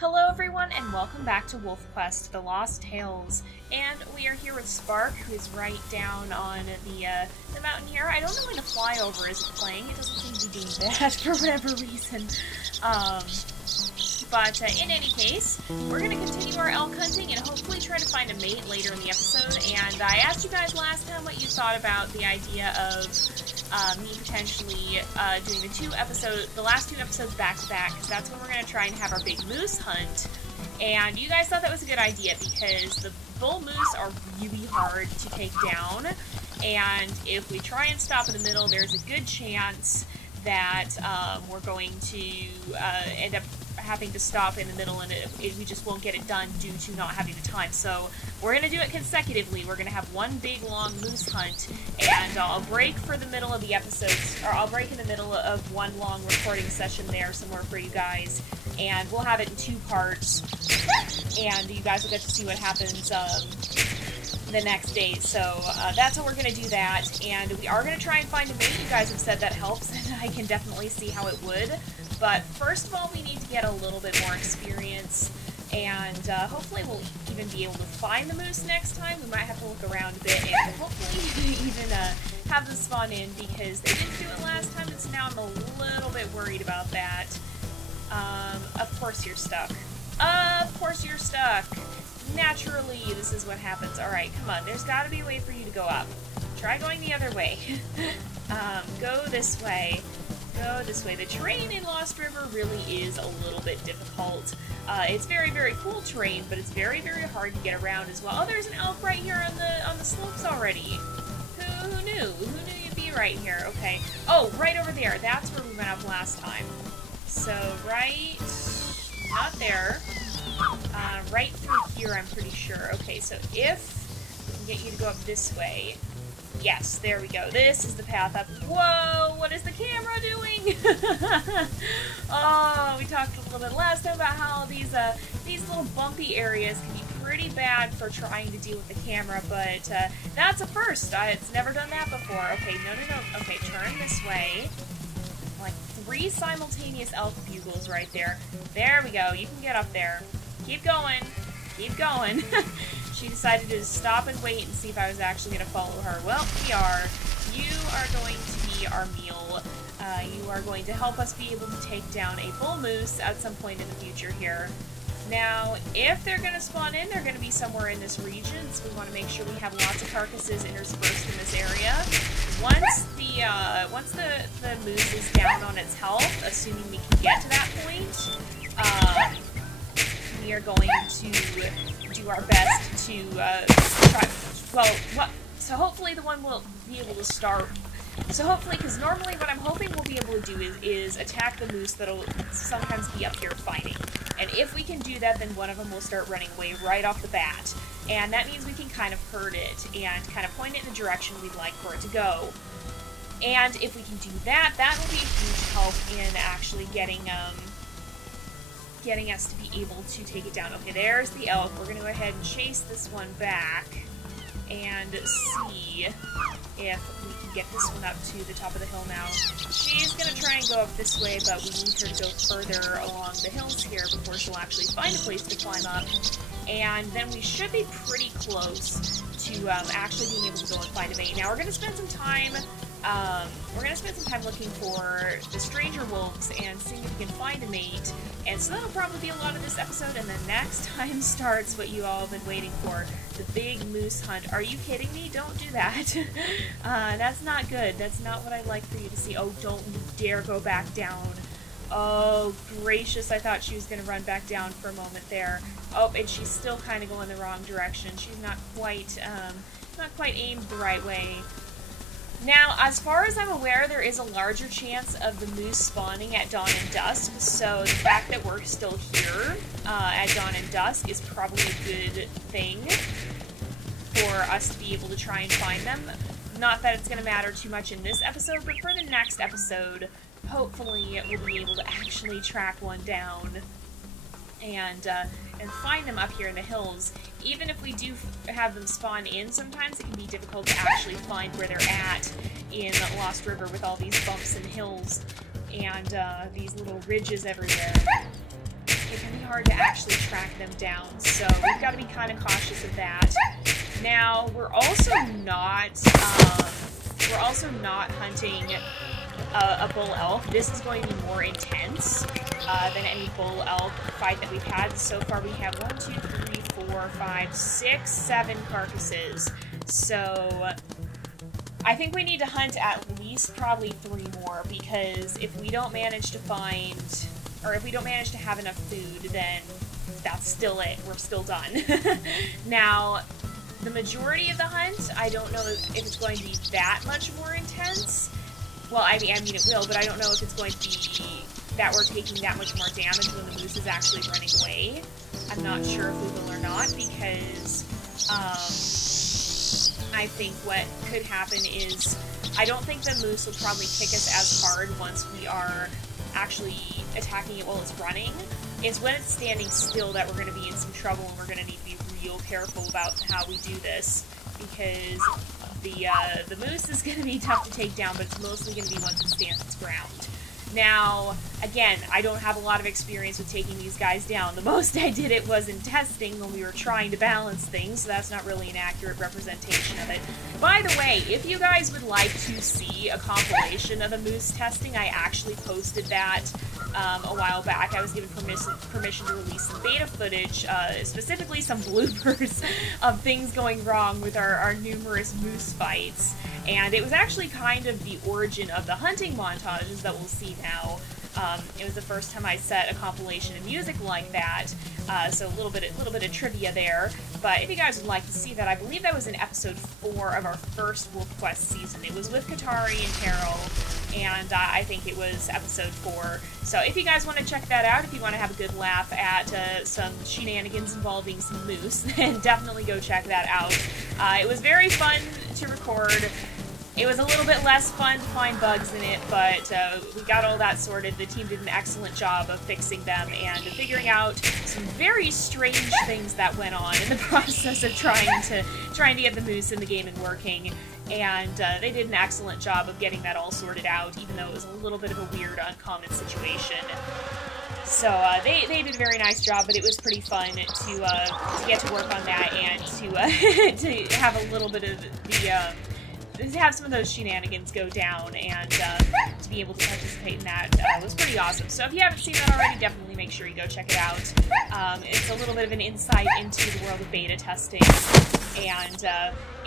Hello everyone and welcome back to WolfQuest, The Lost Tales. And we are here with Spark, who is right down on the mountain here. I don't know why the flyover isn't playing. It doesn't seem to be doing that for whatever reason. But in any case, we're going to continue our elk hunting and hopefully try to find a mate later in the episode. And I asked you guys last time what you thought about the idea of me potentially doing the last two episodes back to back, because that's when we're going to try and have our big moose hunt. And you guys thought that was a good idea because the bull moose are really hard to take down, and if we try and stop in the middle, there's a good chance that we're going to end up having to stop in the middle, and we just won't get it done due to not having the time. So we're going to do it consecutively. We're going to have one big long moose hunt, and I'll break for the middle of the episodes, or I'll break in the middle of one long recording session there somewhere for you guys, and we'll have it in 2 parts, and you guys will get to see what happens the next day. So that's how we're going to do that, and we are going to try and find a mate. You guys have said that helps, and I can definitely see how it would. But first of all, we need to get a little bit more experience, and hopefully we'll even be able to find the moose next time. We might have to look around a bit, and hopefully even have them spawn in, because they didn't do it last time, and so now I'm a little bit worried about that. Of course you're stuck. Of course you're stuck. Naturally, this is what happens. Alright, come on, there's gotta be a way for you to go up. Try going the other way. Go this way. Go this way. The terrain in Lost River really is a little bit difficult. It's very, very cool terrain, but it's very, very hard to get around as well. Oh, there's an elk right here on the slopes already. Who knew? Who knew you'd be right here? Okay. Oh, right over there. That's where we went up last time. So, right... not there. Right through here, I'm pretty sure. Okay, so if we can get you to go up this way... Yes, there we go. This is the path up. Whoa, what is the camera doing? Oh, we talked a little bit last time about how these little bumpy areas can be pretty bad for trying to deal with the camera, but that's a first. It's never done that before. Okay, no. Okay, turn this way. Like 3 simultaneous elk bugles right there. There we go. You can get up there. Keep going. Keep going. She decided to stop and wait and see if I was actually going to follow her. Well, we are. You are going to be our meal. You are going to help us be able to take down a bull moose at some point in the future here. Now, if they're going to spawn in, they're going to be somewhere in this region, so we want to make sure we have lots of carcasses interspersed in this area. Once the moose is down on its health, assuming we can get to that point, we are going to do our best to try. Well, so hopefully the one will be able to start. So hopefully, because normally what I'm hoping we'll be able to do is attack the moose that'll sometimes be up here fighting. And if we can do that, then one of them will start running away right off the bat. And that means we can kind of herd it and kind of point it in the direction we'd like for it to go. And if we can do that, that will be a huge help in actually getting us to be able to take it down. Okay, there's the elk. We're going to go ahead and chase this one back and see if we can get this one up to the top of the hill now. She's going to try and go up this way, but we need her to go further along the hills here before she'll actually find a place to climb up. And then we should be pretty close to actually being able to go and find a mate. Now we're going to spend some time looking for the stranger wolves and seeing if we can find a mate. And so that'll probably be a lot of this episode, and then next time starts what you all have been waiting for, the big moose hunt. Are you kidding me? Don't do that. That's not good. That's not what I'd like for you to see. Oh, don't you dare go back down. Oh, gracious, I thought she was going to run back down for a moment there. Oh, and she's still kind of going the wrong direction. She's not quite aimed the right way. Now, as far as I'm aware, there is a larger chance of the moose spawning at dawn and dusk, so the fact that we're still here at dawn and dusk is probably a good thing for us to be able to try and find them. Not that it's going to matter too much in this episode, but for the next episode, hopefully we'll be able to actually track one down and find them up here in the hills. Even if we do have them spawn in, sometimes it can be difficult to actually find where they're at in Lost River with all these bumps and hills and these little ridges everywhere. it can be hard to actually track them down, so we've got to be kind of cautious of that. Now, we're also not hunting a bull elk. This is going to be more intense than any bull elk fight that we've had. So far we have 1, 2, 3, 4, 5, 6, 7 carcasses. So I think we need to hunt at least probably 3 more, because if we don't manage to find, or if we don't manage to have enough food, then that's still it. We're still done. Now, the majority of the hunt, I don't know if it's going to be that much more intense. Well, I mean it will, but I don't know if it's going to be that we're taking that much more damage when the moose is actually running away. I'm not sure if we will or not, because I think what could happen is, I don't think the moose will probably kick us as hard once we are actually attacking it while it's running. It's when it's standing still that we're going to be in some trouble, and we're going to need to be real careful about how we do this, because the moose is going to be tough to take down, but it's mostly going to be once it stands its ground. Now, again, I don't have a lot of experience with taking these guys down. The most I did it was in testing when we were trying to balance things, so that's not really an accurate representation of it. By the way, if you guys would like to see a compilation of the moose testing, I actually posted that a while back. I was given permission to release some beta footage, specifically some bloopers of things going wrong with our numerous moose fights. And it was actually kind of the origin of the hunting montages that we'll see now. It was the first time I set a compilation of music like that, so a little bit of trivia there. But if you guys would like to see that, I believe that was in episode 4 of our first WolfQuest season. It was with Katari and Carol, and I think it was episode 4. So if you guys want to check that out, if you want to have a good laugh at some shenanigans involving some moose, then definitely go check that out. It was very fun to record. It was a little bit less fun to find bugs in it, but we got all that sorted. The team did an excellent job of fixing them and figuring out some very strange things that went on in the process of trying to get the moose in the game and working. And they did an excellent job of getting that all sorted out, even though it was a little bit of a weird, uncommon situation. So they did a very nice job, but it was pretty fun to get to work on that and to have a little bit of the to have some of those shenanigans go down, and to be able to participate in that was pretty awesome. So if you haven't seen that already, definitely make sure you go check it out. It's a little bit of an insight into the world of beta testing and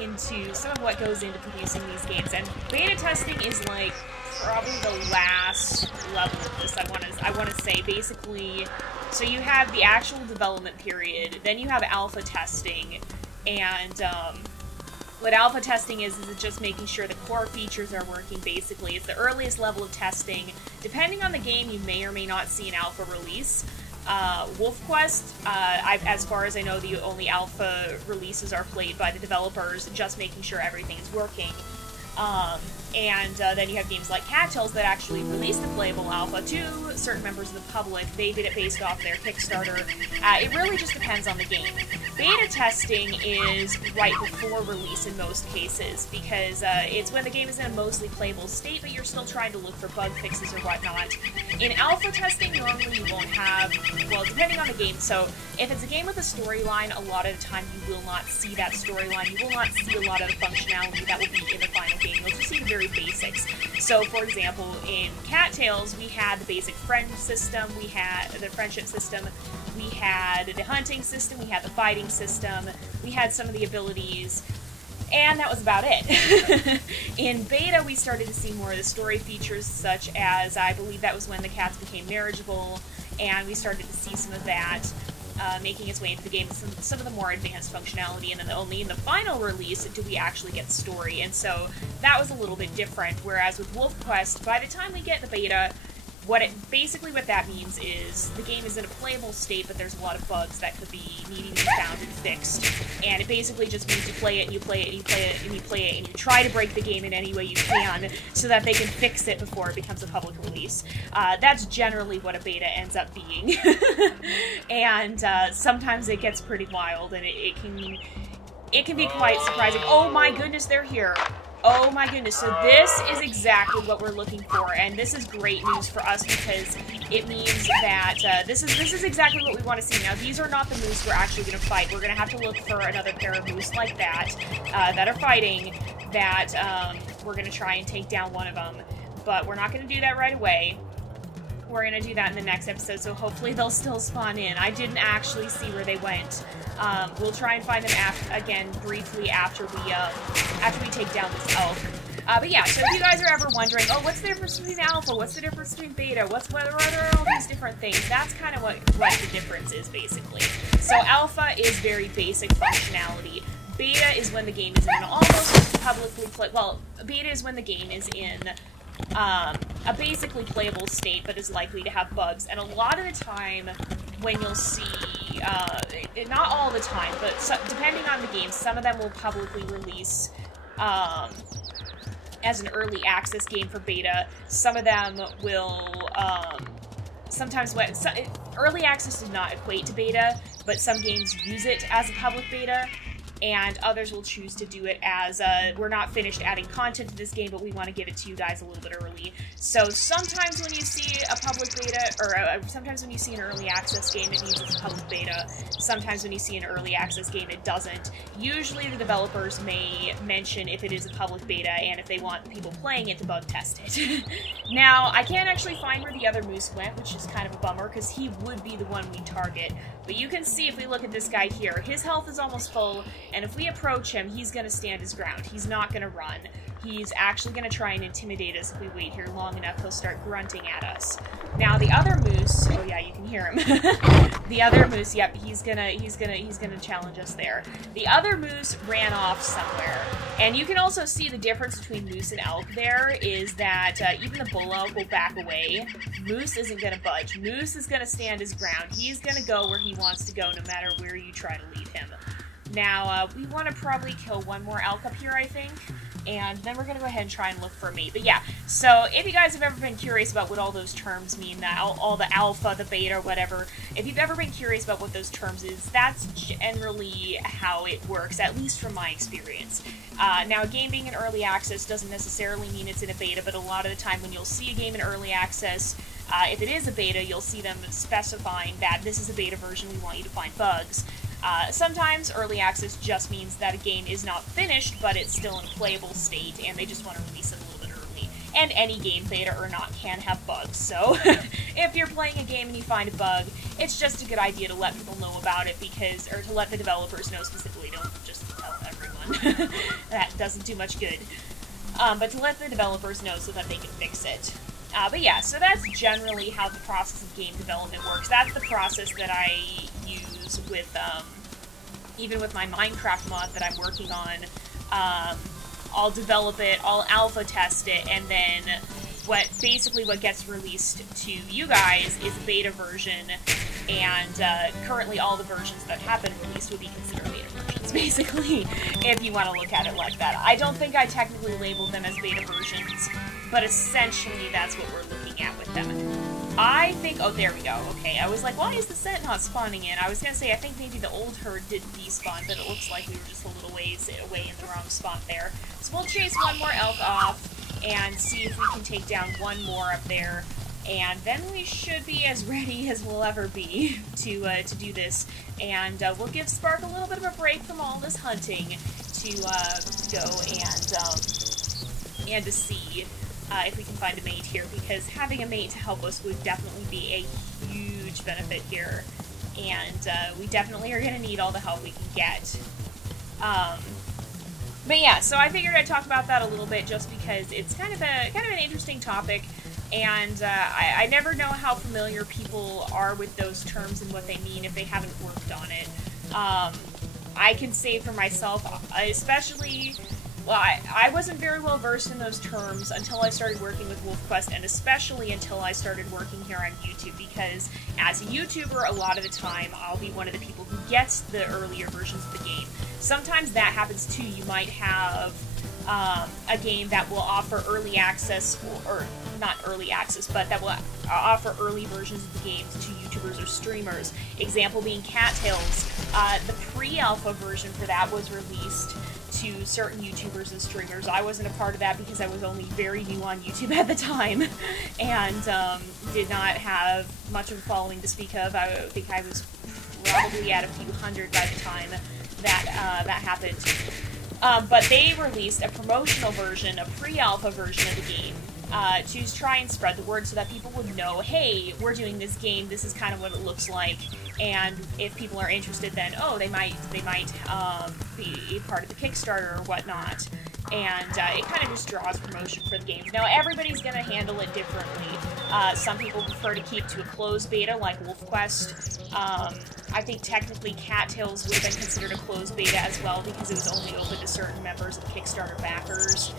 into some of what goes into producing these games. And beta testing is like probably the last level of this, I want to say. Basically, so you have the actual development period, then you have alpha testing, and what alpha testing is it's just making sure the core features are working, basically. It's the earliest level of testing. Depending on the game, you may or may not see an alpha release. WolfQuest, as far as I know, the only alpha releases are played by the developers, just making sure everything is working. And then you have games like Cattails that actually release the playable alpha to certain members of the public. They did it based off their Kickstarter. It really just depends on the game. Beta testing is right before release in most cases, because it's when the game is in a mostly playable state, but you're still trying to look for bug fixes or whatnot. In alpha testing, normally you won't have, well, depending on the game. So if it's a game with a storyline, a lot of the time you will not see that storyline. You will not see a lot of the functionality that will be in the final game. You'll just see the very basics. So, for example, in Cattails, we had the basic friend system, we had the friendship system, we had the hunting system, we had the fighting system, we had some of the abilities, and that was about it. In beta, we started to see more of the story features, such as, I believe that was when the cats became marriageable, and we started to see some of that making its way into the game, some of the more advanced functionality, and then only in the final release do we actually get story, and so that was a little bit different, whereas with WolfQuest, by the time we get the beta, basically what that means is the game is in a playable state, but there's a lot of bugs that could be needing to be found and fixed, and it basically just means you play it, and you play it, and you play it, and you play it, and you try to break the game in any way you can so that they can fix it before it becomes a public release. That's generally what a beta ends up being. And sometimes it gets pretty wild, and it can be quite surprising. Oh my goodness, they're here. Oh my goodness, so this is exactly what we're looking for, and this is great news for us because it means that this is exactly what we want to see. Now, these are not the moose we're actually going to fight. We're going to have to look for another pair of moose like that, that are fighting, that we're going to try and take down one of them. But we're not going to do that right away. We're going to do that in the next episode, so hopefully they'll still spawn in. I didn't actually see where they went. We'll try and find them again briefly after we take down this elk. But yeah, so if you guys are ever wondering, oh, what's the difference between alpha? What's the difference between beta? What are all these different things? That's kind of what the difference is, basically. So alpha is very basic functionality. Beta is when the game is in an almost publicly beta is when the game is in a basically playable state, but is likely to have bugs. And a lot of the time, when you'll see, not all the time, but depending on the game, some of them will publicly release as an early access game for beta. Some of them will, sometimes early access does not equate to beta, but some games use it as a public beta. And others will choose to do it as, we're not finished adding content to this game, but we want to give it to you guys a little bit early. So sometimes when you see a public beta, or sometimes when you see an early access game, it means it's a public beta. Sometimes when you see an early access game, it doesn't. Usually the developers may mention if it is a public beta, and if they want people playing it to bug test it. Now, I can't actually find where the other moose went, which is kind of a bummer, because he would be the one we target. But you can see if we look at this guy here, his health is almost full, and if we approach him, he's going to stand his ground. He's not going to run. He's actually going to try and intimidate us. If we wait here long enough, he'll start grunting at us. Now the other moose, oh yeah, you can hear him. The other moose, yep, he's gonna challenge us there. The other moose ran off somewhere. And you can also see the difference between moose and elk there is that even the bull elk will back away. Moose isn't gonna budge. Moose is gonna stand his ground. He's gonna go where he wants to go no matter where you try to lead him. Now, we want to probably kill one more elk up here, I think, and then we're going to go ahead and try and look for a mate. But yeah, so if you guys have ever been curious about what all those terms mean, all the alpha, the beta, whatever, if you've ever been curious about what those terms is, that's generally how it works, at least from my experience. Now, a game being in early access doesn't necessarily mean it's in a beta, but a lot of the time when you'll see a game in early access, if it is a beta, you'll see them specifying that this is a beta version, we want you to find bugs. Sometimes early access just means that a game is not finished, but it's still in a playable state, and they just want to release it a little bit early. And any game, beta or not, can have bugs, so if you're playing a game and you find a bug, it's just a good idea to let people know about it, or to let the developers know specifically, don't just tell everyone. That doesn't do much good. But to let the developers know so that they can fix it. But yeah, so that's generally how the process of game development works. That's the process that I use with, even with my Minecraft mod that I'm working on. I'll develop it, I'll alpha test it, and then basically what gets released to you guys is a beta version, and currently all the versions that have been released would be considered beta versions, basically, if you want to look at it like that. I don't think I technically labeled them as beta versions, but essentially that's what we're looking at with them. I think, oh, there we go, okay. I was like, why is the set not spawning in? I was gonna say, I think maybe the old herd did despawn, but it looks like we were just a little ways away in the wrong spot there. So we'll chase one more elk off and see if we can take down one more up there, and then we should be as ready as we'll ever be to do this. And we'll give Spark a little bit of a break from all this hunting to go and to see if we can find a mate here, because having a mate to help us would definitely be a huge benefit here, and we definitely are going to need all the help we can get. But yeah, so I figured I'd talk about that a little bit just because it's kind of an interesting topic, and I never know how familiar people are with those terms and what they mean if they haven't worked on it. I can say for myself, especially... Well, I wasn't very well versed in those terms until I started working with WolfQuest, and especially until I started working here on YouTube, because as a YouTuber, a lot of the time, I'll be one of the people who gets the earlier versions of the game. Sometimes that happens too. You might have a game that will offer early access, or not early access, but that will offer early versions of the games to YouTubers or streamers. Example being Cattails. The pre-alpha version for that was released to certain YouTubers and streamers. I wasn't a part of that because I was only very new on YouTube at the time, and did not have much of a following to speak of. I think I was probably at a few hundred by the time that that happened. But they released a promotional version, a pre-alpha version of the game, to try and spread the word so that people would know, hey, we're doing this game, this is kind of what it looks like, and if people are interested, then, oh, they might be part of the Kickstarter or whatnot. And it kind of just draws promotion for the game. Now, everybody's going to handle it differently. Some people prefer to keep to a closed beta, like WolfQuest. I think technically Cattails would have been considered a closed beta as well, because it was only open to certain members of Kickstarter backers.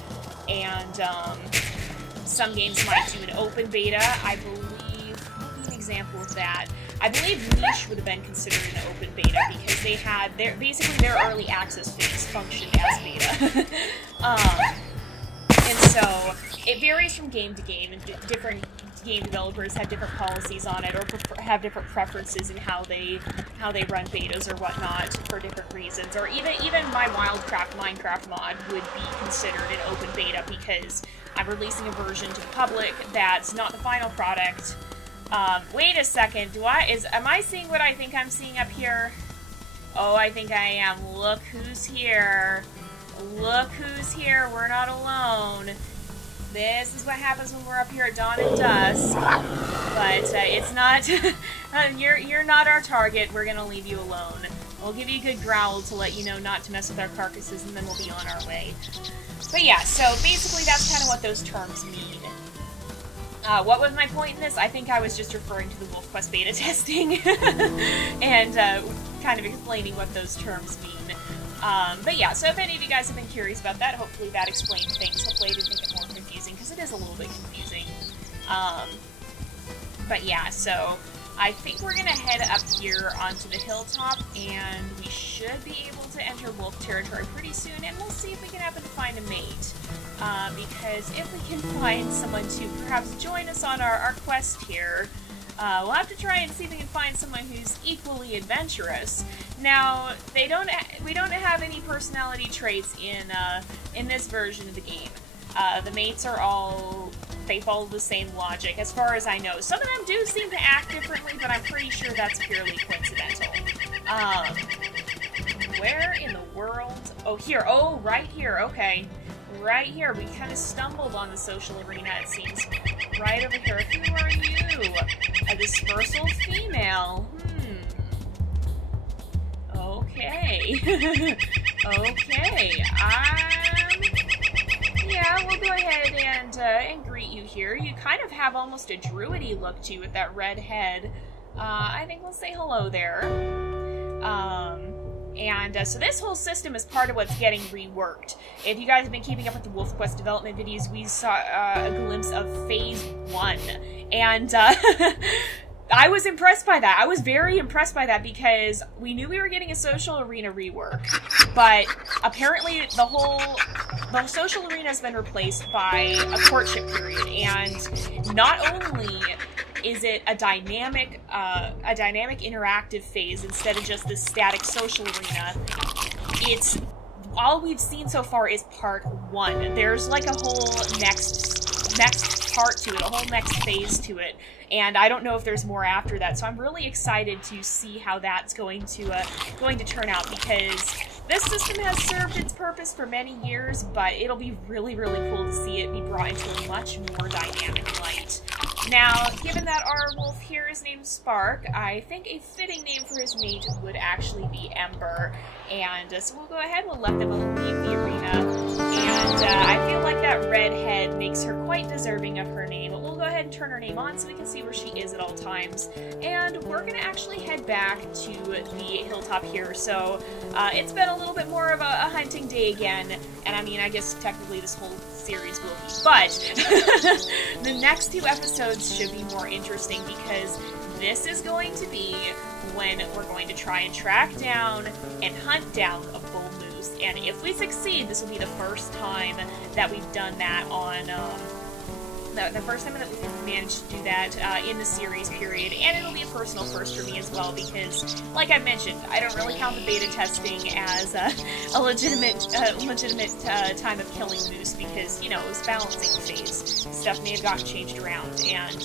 And some games might do an open beta. I believe, what would be an example of that? I believe Niche would have been considered an open beta because they had basically their early access phase functioned as beta. And so it varies from game to game, and different game developers have different policies on it, or have different preferences in how they run betas or whatnot for different reasons. Or even my Minecraft mod would be considered an open beta because I'm releasing a version to the public that's not the final product. Wait a second, am I seeing what I think I'm seeing up here? Oh, I think I am. Look who's here. Look who's here. We're not alone. This is what happens when we're up here at dawn and dusk. But it's not... you're not our target. We're gonna leave you alone. We'll give you a good growl to let you know not to mess with our carcasses, and then we'll be on our way. But yeah, so basically that's kind of what those terms mean. What was my point in this? I think I was just referring to the WolfQuest beta testing and kind of explaining what those terms mean. But yeah, so if any of you guys have been curious about that, hopefully that explained things. Hopefully I didn't make it more confusing, because it is a little bit confusing. But yeah, so I think we're going to head up here onto the hilltop, and we should be able to enter wolf territory pretty soon, and we'll see if we can happen to find a mate. Because if we can find someone to perhaps join us on our quest here, we'll have to try and see if we can find someone who's equally adventurous. Now, we don't have any personality traits in this version of the game. The mates are all... they follow the same logic, as far as I know. Some of them do seem to act differently, but I'm pretty sure that's purely coincidental. Where in the world? Oh, here. Oh, right here. Okay. Right here. We kind of stumbled on the social arena, it seems. Right over here. Who are you? A dispersal female. Okay. Okay. Yeah, we'll go ahead and greet you here. You kind of have almost a druidy look to you with that red head. I think we'll say hello there. So this whole system is part of what's getting reworked. If you guys have been keeping up with the WolfQuest development videos, we saw a glimpse of Phase 1. And I was impressed by that. I was very impressed by that because we knew we were getting a social arena rework, but apparently the social arena has been replaced by a courtship period, and not only is it a dynamic interactive phase instead of just this static social arena, it's all we've seen so far is part 1. There's like a whole next part to it, a whole next phase to it, and I don't know if there's more after that, so I'm really excited to see how that's going to turn out, because this system has served its purpose for many years, but it'll be really, really cool to see it be brought into a much more dynamic light. Now, given that our wolf here is named Spark, I think a fitting name for his mate would actually be Ember. And so we'll go ahead, we'll let them leave the arena. And I feel like that red head makes her quite deserving of her name. But we'll go ahead and turn her name on so we can see where she is at all times. And we're going to actually head back to the hilltop here. So it's been a little bit more of a hunting day again. And I mean, I guess technically this whole series will be. But the next 2 episodes should be more interesting, because this is going to be when we're going to try and track down and hunt down a bull moose. And if we succeed, this will be the first time that we've done that on The first time that we've managed to do that in the series period, and it'll be a personal first for me as well because, like I mentioned, I don't really count the beta testing as a legitimate time of killing moose because, you know, it was balancing phase. Stuff may have gotten changed around, and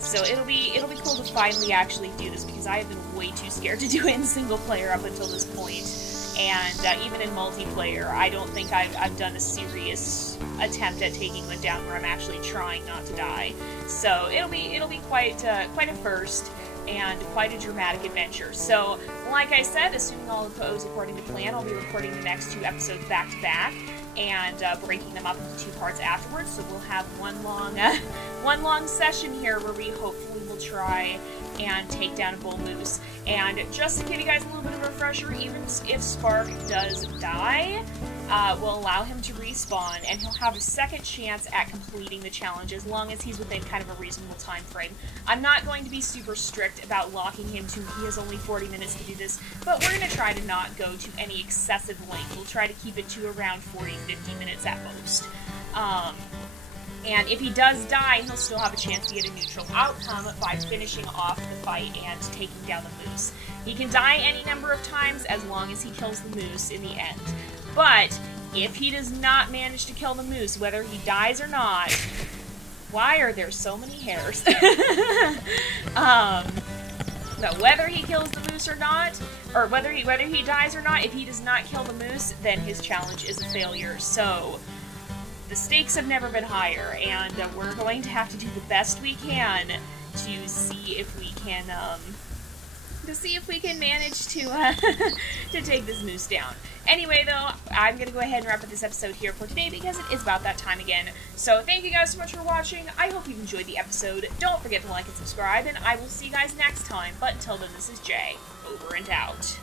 so it'll be cool to finally actually do this because I have been way too scared to do it in single player up until this point. And even in multiplayer, I don't think I've done a serious attempt at taking one down where I'm actually trying not to die. So it'll be quite a first and quite a dramatic adventure. So, like I said, assuming all goes according to plan, I'll be recording the next 2 episodes back to back and breaking them up into 2 parts afterwards. So we'll have one long session here where we hopefully will try and take down a bull moose. And just to give you guys a little bit of a refresher, even if Spark does die, we'll allow him to respawn, and he'll have a second chance at completing the challenge as long as he's within kind of a reasonable time frame. I'm not going to be super strict about locking him to he has only 40 minutes to do this, but we're going to try to not go to any excessive length. We'll try to keep it to around 40-50 minutes at most. And if he does die, he'll still have a chance to get a neutral outcome by finishing off the fight and taking down the moose. He can die any number of times as long as he kills the moose in the end. But if he does not manage to kill the moose, whether he dies or not, why are there so many hairs? No, whether he kills the moose or not, or whether he dies or not, if he does not kill the moose, then his challenge is a failure. So the stakes have never been higher, and we're going to have to do the best we can to see if we can manage to to take this moose down. Anyway, though, I'm going to go ahead and wrap up this episode here for today because it is about that time again. So thank you guys so much for watching. I hope you've enjoyed the episode. Don't forget to like and subscribe, and I will see you guys next time. But until then, this is Jay, over and out.